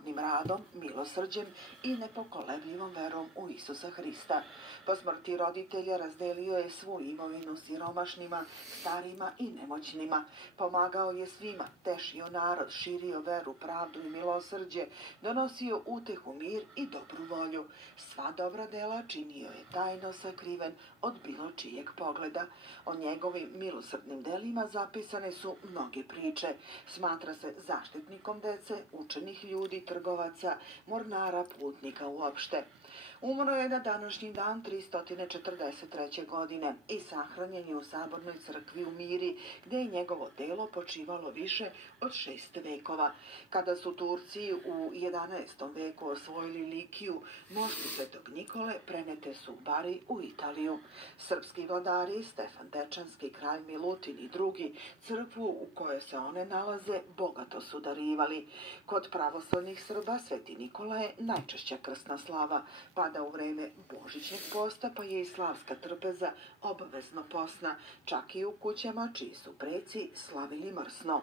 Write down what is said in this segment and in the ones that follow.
neumornim radom, milosrđem i nepokolebljivom verom u Isusa Hrista. Po smrti roditelja razdelio je svu imovinu siromašnima, starima i nemoćnima. Pomagao je svima, tešio narod, širio veru, pravdu i milosrđe, donosio utehu, mir i dobru volju. Sva dobra dela činio je tajno sakriven od bilo čijeg pogleda. O njegovim milosrdnim delima zapisane su mnoge priče. Smatra se zaštitnikom dece, učenih ljudi, trgovaca, mornara, putnika uopšte. Umro je na današnji dan 343. godine i sahranjen je u Sabornoj crkvi u Miri, gde je njegovo telo počivalo više od 6 vekova. Kada su Turci u 11. veku osvojili Likiju, mošti Svetog Nikole prenete su u Bari u Italiju. Srpski vladari Stefan Dečanski, kralj Milutin i drugi crkvu u kojoj se one nalaze bogato su darivali. Kod pravoslavnih Srba Sveti Nikola je najčešća krsna slava, pada u vreme Božićnog posta, pa je i slavska trpeza obavezno posna, čak i u kućama čiji su preci slavili mrsno.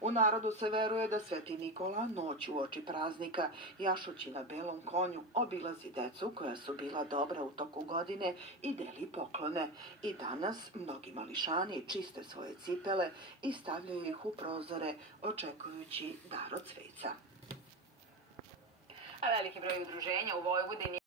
U narodu se veruje da Sveti Nikola noć uoči praznika, jašući na belom konju, obilazi decu koja su bila dobra u toku godine i deli poklone. I danas mnogi mališani čiste svoje cipele i stavljaju ih u prozore, očekujući dar od sveca. A veliki broj udruženja u Vojvodini